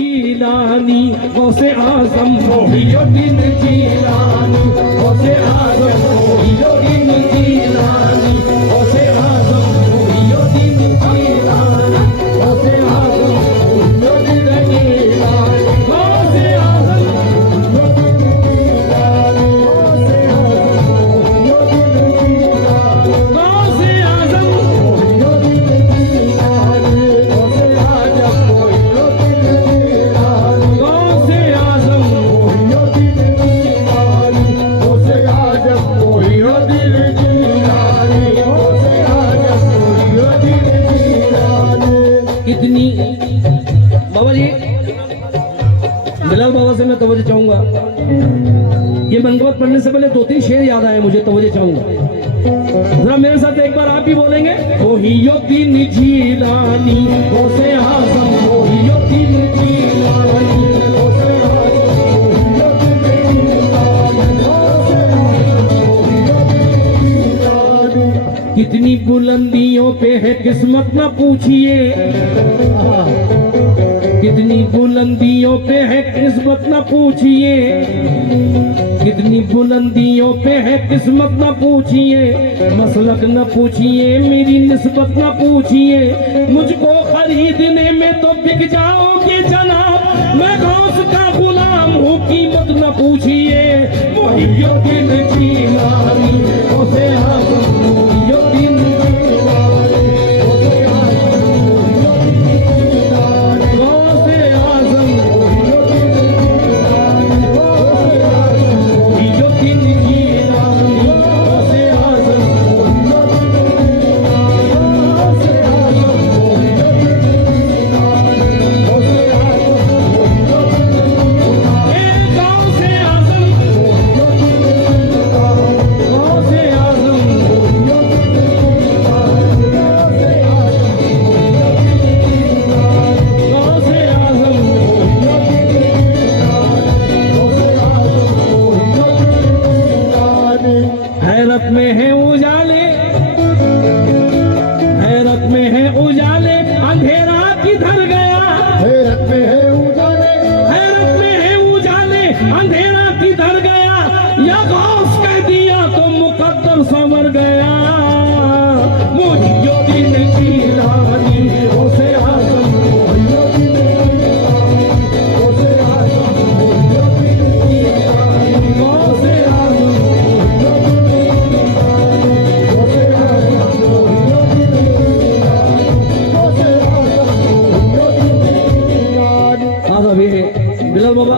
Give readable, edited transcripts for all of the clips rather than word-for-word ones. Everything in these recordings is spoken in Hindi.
जीलानी गौसे आजम मोहियुद्दीन जीलानी गौसे आजम मोहियुद्दीन जीलानी गौसे आजम मोहियुद्दीन जीलानी गौसे आजम मोहियुद्दीन जीलानी गौसे आजम गौसे आजम कितनी बाबा जी बिलाल बाबा से मैं तवज्जो चाहूंगा। ये मंगवत पढ़ने से पहले 2-3 शेर याद आए मुझे, तवज्जो चाहूंगा जरा मेरे साथ एक बार आप भी बोलेंगे। मोहियुद्दीन जीलानी गौसे आजम मोहियुद्दीन जीलानी गौसे आजम कितनी बुलंदियों पे है किस्मत न पूछिए, कितनी बुलंदियों पे है किस्मत न पूछिए, कितनी बुलंदियों पे है किस्मत न पूछिए, मसलक न पूछिए मेरी निस्बत न पूछिए, मुझको खरीदने में तो बिक जाओगे जनाब, मैं गौस का गुलाम हूँ कीमत न पूछिए। मोहियुद्दीन जीलानी गौसे आजम मोहियुद्दीन जीलानी गौसे आजम मोहियुद्दीन जीलानी गौसे आजम हैरत में है उजाले, हैरत में है उजाले, अंधेरा किधर गया, हैरत में है उजाले, हैरत में है उजाले, अंधेरा किधर गया, या गौस कह दिया तो मुकद्दर संवर गया। मोहियुद्दीन जीलानी गौसे आजम मोहियुद्दीन जीलानी गौसे आजम मोहियुद्दीन जीलानी गौसे आजम बिलाल बाबा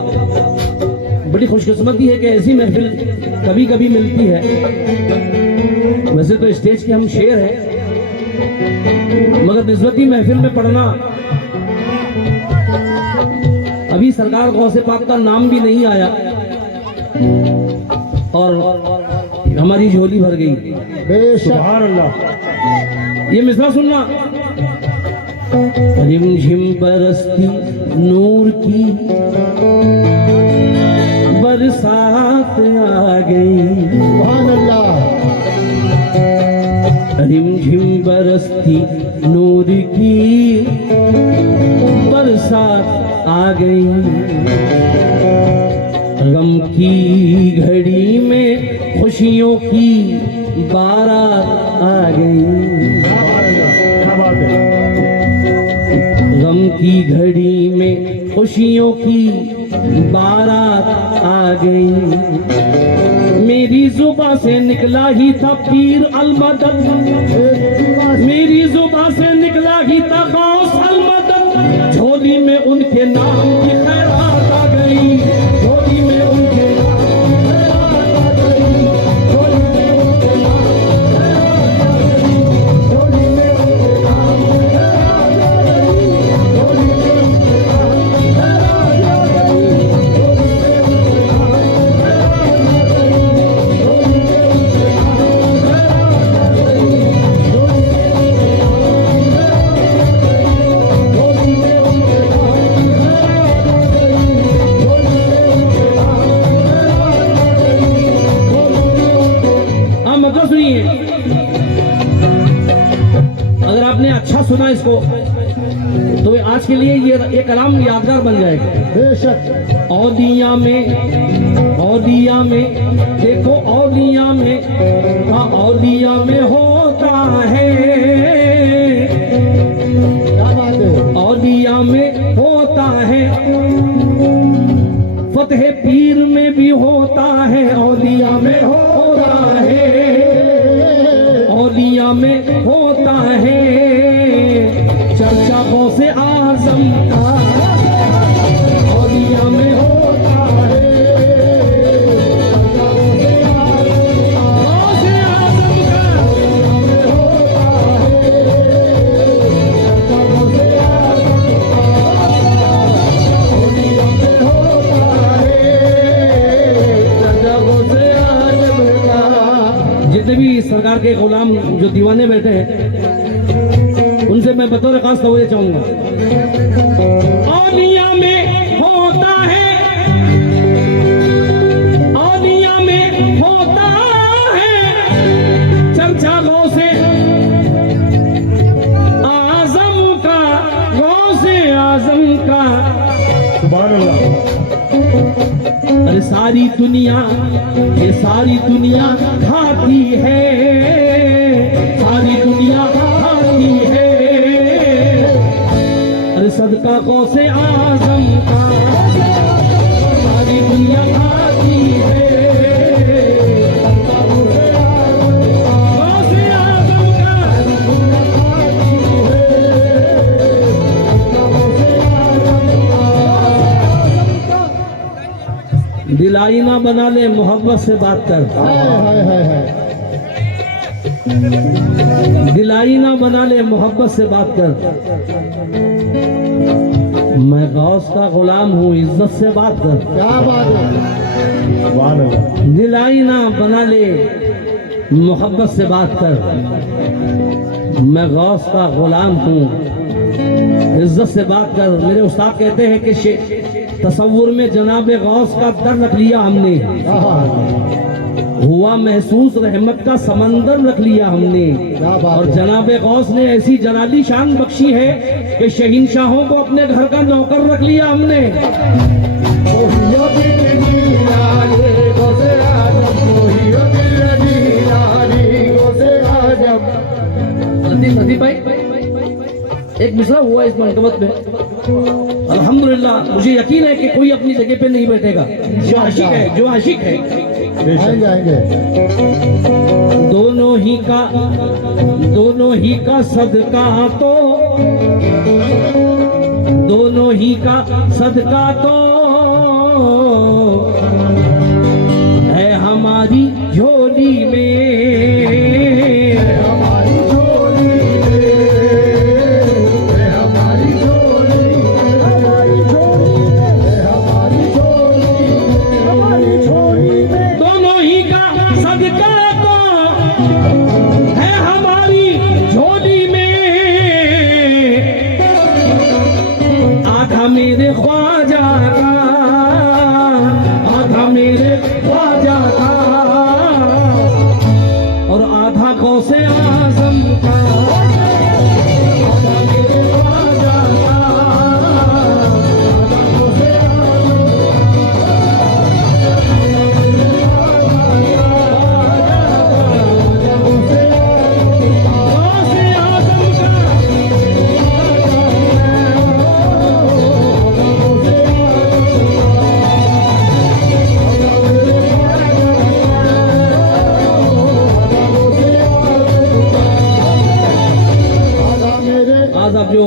बड़ी खुशकिस्मती है कि ऐसी महफिल कभी कभी मिलती है। वैसे तो स्टेज के हम शेर हैं, मगर निस्बती महफिल में पढ़ना, अभी सरकार गौसे पाक का नाम भी नहीं आया और हमारी झोली भर गई। सुभान अल्लाह। ये मिसरा सुनना। रिमझिम बरसती नूर की बरसात आ गई, सुभान अल्लाह। रिमझिम बरसती नूर की बरसात आ गई, गम की घड़ी में खुशियों की बारात आ गई, गम की घड़ी में खुशियों की बारात आ गई, मेरी जुबां से निकला ही था पीर अलमदद, मेरी जुबां से निकला ही था गौस अलमदद, झोली में उनके नाम की खैरात आ गई, झोली में उनके नाम की खैरात आ गई, झोली में उनके नाम की खैरात आ गई, झोली में उनके नाम की खैरात आ गई, झोली में उनके नाम की खैरात आ गई, झोली में उनके नाम की खैरात आ गई। आज के लिए ये कलाम यादगार बन जाएगा। बेशक औलिया में देखो औलिया में, हाँ औलिया में होता है, क्या बात है। औलिया में होता है, फतेह पीर में भी होता है, औलिया में होता है, औलिया में होता है, चर्चा गौसे आजम का, औलिया में होता है, गौसे आजम का, जितने भी सरकार के गुलाम जो दीवाने बैठे हैं उनसे मैं बतौर खास तवज्जो चाहूंगा। औलिया में होता है, औलिया में होता है, चर्चा गौसे आजम का, गौसे आजम का। सुभान अल्लाह। अरे सारी दुनिया, ये सारी दुनिया खाती है, सारी दुनिया खाती है, अरे सदका गौसे आजम का, सारी दुनिया खाती है, गौसे आजम का। दिलाई ना बना ले मोहब्बत से बात कर, हाय हाय हाय हाय। दिलाई ना बना ले मोहब्बत से बात कर, मैं गौस का गुलाम हूँ इज्जत से बात कर, क्या बात है। सुभान अल्लाह। दिलाई ना बना ले मोहब्बत से बात कर, मैं गौस का गुलाम हूँ इज्जत से बात कर। मेरे उस्ताद कहते हैं कि तसव्वुर में जनाबे गौस का दर रख लिया हमने, हुआ महसूस रहमत का समंदर रख लिया हमने, और जनाबे गौस ने ऐसी जलाली शान बख्शी है कि शहीनशाहों को अपने घर का नौकर रख लिया हमने। लतीफ भाई एक मिसरा हुआ इस मनकबत में, अल्हम्दुलिल्लाह मुझे यकीन है कि कोई अपनी जगह पे नहीं बैठेगा, जो आशिक है, जो आशिक है। आएंगे आएंगे। दोनों ही का सदका तो, दोनों ही का सदका तो है हमारी झोली में, हमारी झोली में, हमारी झोली, हमारी झोली, हमारी झोली, हमारी झोली में। दोनों ही का सदका तो है हमारी झोली में, आधा मेरे ख्वाजा का, आधा मेरे ख्वाजा का, और आधा गौसे आजम का, आधा मेरे ख्वाजा का, आधा गौसे आजम गौसे आजम का। आज आप जो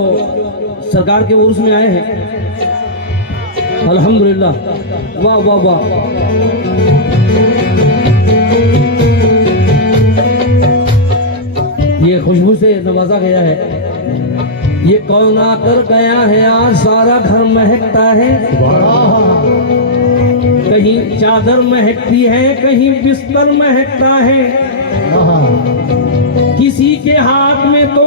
सरकार के उर्स में आए हैं, अल्हम्दुलिल्लाह, वाह वाह वाह। ये खुशबू से नवाजा गया है, ये कौन आकर गया है आज सारा घर महकता है, कहीं चादर महकती है, कहीं बिस्तर महकता है, किसी के हाथ में तो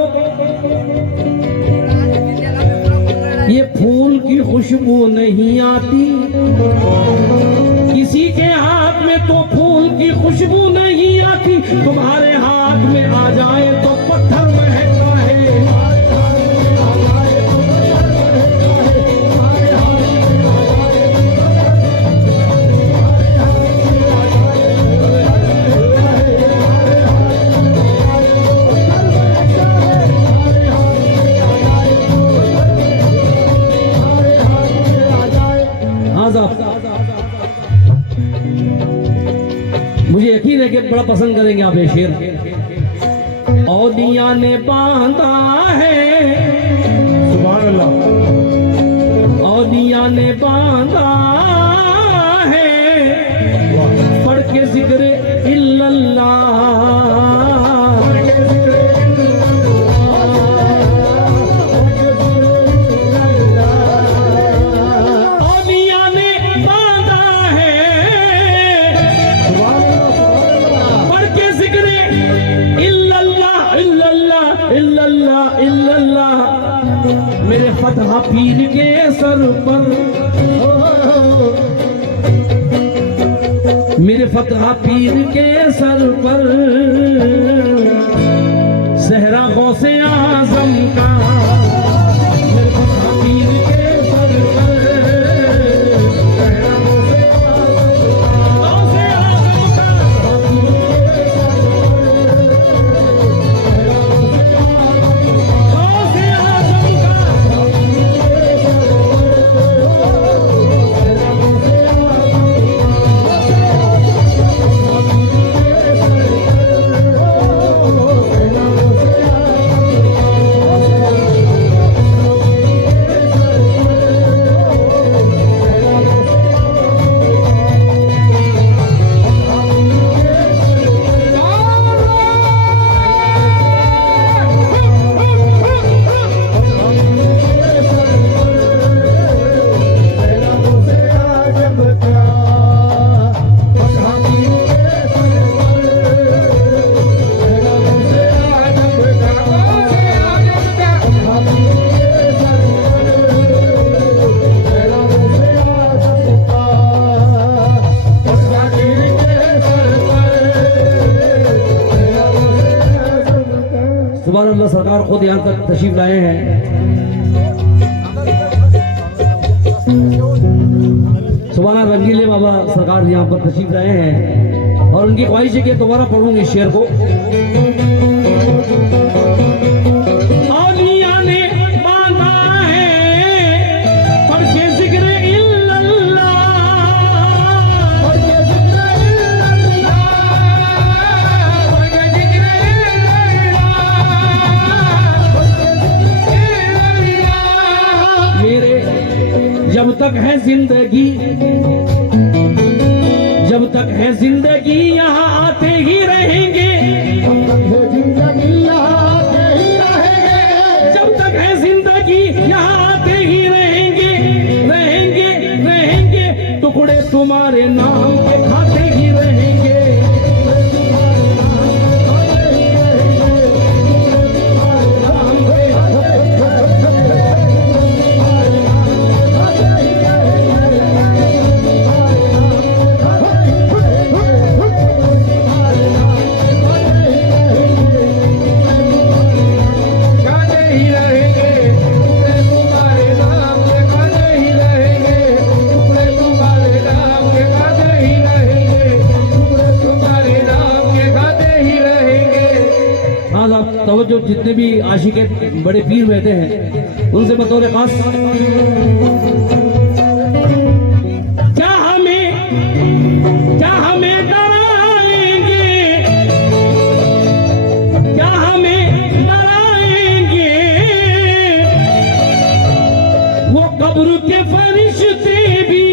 ये फूल की खुशबू नहीं आती, किसी के हाथ में तो फूल की खुशबू नहीं आती, तुम्हारे हाथ में आ जाए तो पत्थर महकता है, हाँ साहब, मुझे यकीन है कि बड़ा पसंद करेंगे आप ये शेर। औलिया ने बांधा है, सुभान अल्लाह। औलिया ने बांधा है, पढ़ के जिक्र इल्लल्लाह। औलिया ने बांधा है, पढ़ के जिक्र इल्लल्लाह इल्लल्लाह इल्लल्लाह इल्लल्लाह। मेरे फतह पीर के सर पर, मेरे फतह पीर के सर पर सहरा गौसे आजम का। मेरे फतह पीर के सर पर सहरा गौसे आजम का। गौसे आजम का। सुभान अल्लाह, सरकार खुद यहाँ तक तशरीफ लाए हैं। सुभान रंगीले बाबा सरकार यहाँ पर तशरीफ लाए हैं और उनकी ख्वाहिश है कि दोबारा पढ़ूंगी इस शेर को। औलिया ने बांधा है, पढ़ के जिक्र इल्लल्लाह। मेरे जब तक है जिंदगी, जब तक है जिंदगी यहाँ आते ही रहेंगे। जिंदगी यहाँ आते ही रहेंगे। जब तक है जिंदगी यहाँ आते ही रहेंगे, रहेंगे रहेंगे। टुकड़े तुम्हारे नाम के खाते ही रहेंगे। जो जितने भी आशिक बड़े पीर बैठे हैं उनसे बतौर खास, क्या हमें डराएंगे, क्या हमें डराएंगे वो कब्र के फरिश्ते भी।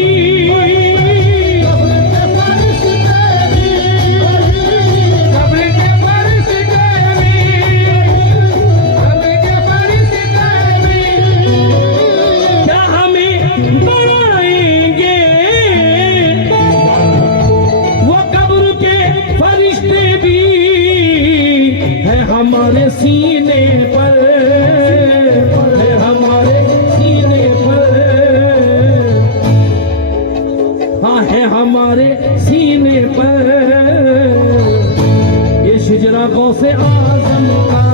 हमारे सीने पर है, हमारे सीने पर, हाँ है हमारे सीने पर ये शिजरा गौसे आजम का।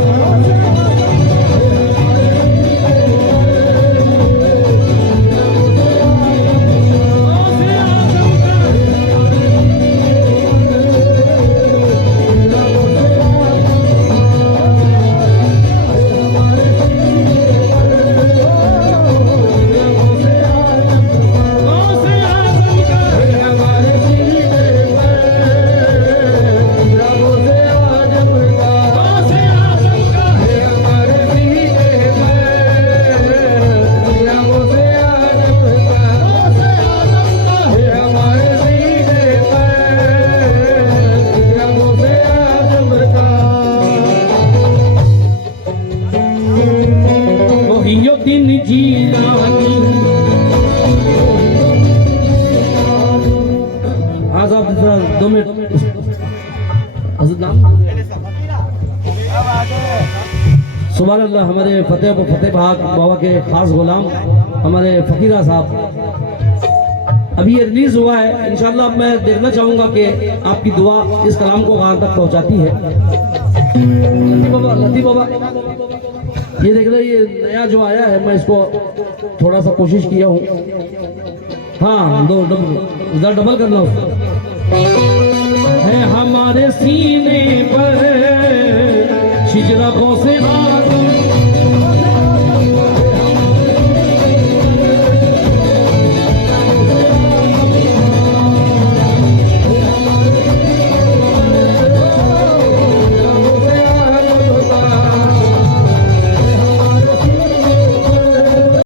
सुभान अल्लाह। हमारे फतेह बाबा के खास गुलाम हमारे फकीरा साहब अभी ये रिलीज हुआ है। इंशाल्लाह अब मैं देखना चाहूंगा कि आपकी दुआ इस कलाम को कहाँ तक पहुंचाती है। लतीफ बाबा ये देख रहे, ये नया जो आया है मैं इसको थोड़ा सा कोशिश किया हूँ। हाँ दो डबल करना उसको। है हमारे सीने पर शिजरा को